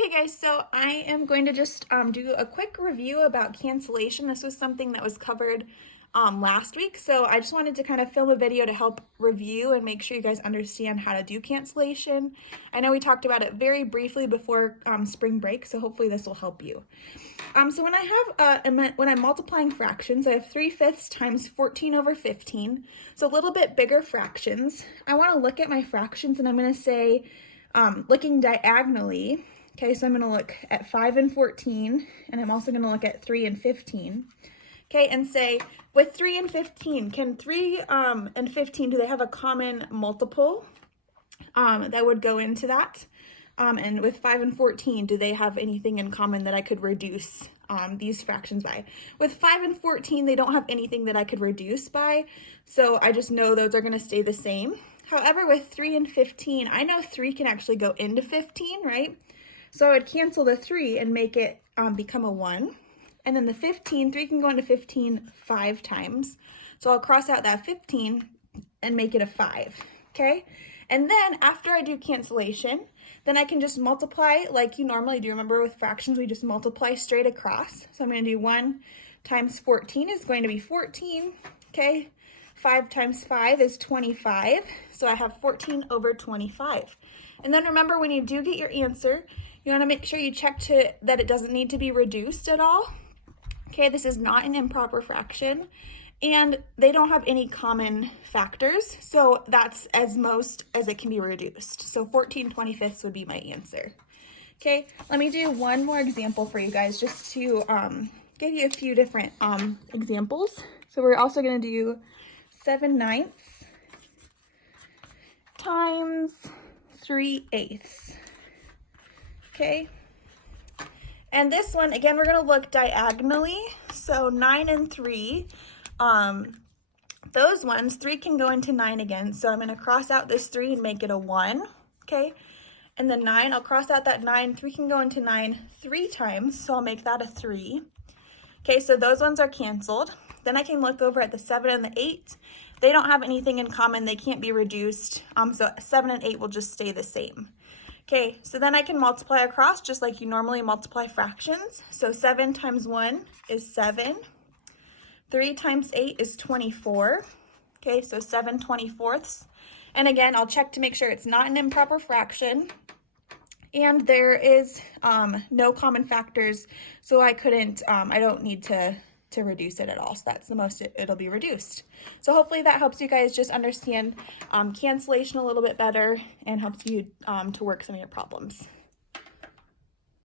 Okay guys, so I am going to just do a quick review about cancellation. This was something that was covered last week, so I just wanted to kind of film a video to help review and make sure you guys understand how to do cancellation. I know we talked about it very briefly before spring break, so hopefully this will help you. So when I have when I'm multiplying fractions, I have 3/5 times 14 over 15, so a little bit bigger fractions. I want to look at my fractions and I'm going to say, looking diagonally. Okay, so I'm going to look at 5 and 14, and I'm also going to look at 3 and 15. Okay, and say, with 3 and 15, can 3 and 15, do they have a common multiple that would go into that? And with 5 and 14, do they have anything in common that I could reduce these fractions by? With 5 and 14, they don't have anything that I could reduce by, so I just know those are going to stay the same. However, with 3 and 15, I know 3 can actually go into 15, right? So I would cancel the 3 and make it become a 1. And then the 15, 3 can go into 15 5 times. So I'll cross out that 15 and make it a 5, okay? And then after I do cancellation, then I can just multiply like you normally do. Remember with fractions, we just multiply straight across. So I'm going to do 1 times 14 is going to be 14, okay? 5 times 5 is 25, so I have 14 over 25. And then remember, when you do get your answer, you want to make sure you check that it doesn't need to be reduced at all. Okay, this is not an improper fraction, and they don't have any common factors, so that's as most as it can be reduced. So 14/25 would be my answer. Okay, let me do one more example for you guys just to give you a few different examples. So we're also going to do 7/9 times 3/8. Okay, and this one, again, we're going to look diagonally. So 9 and 3, those ones, 3 can go into 9 again. So I'm going to cross out this 3 and make it a 1, okay? And then 9, I'll cross out that 9. 3 can go into 9 3 times, so I'll make that a 3. Okay, so those ones are canceled. Then I can look over at the 7 and the 8. They don't have anything in common. They can't be reduced. So 7 and 8 will just stay the same. Okay, so then I can multiply across just like you normally multiply fractions. So 7 times 1 is 7. 3 times 8 is 24. Okay, so 7/24. And again, I'll check to make sure it's not an improper fraction. And there is no common factors, so I don't need to reduce it at all. So that's the most it'll be reduced. So hopefully that helps you guys just understand cancellation a little bit better and helps you to work some of your problems.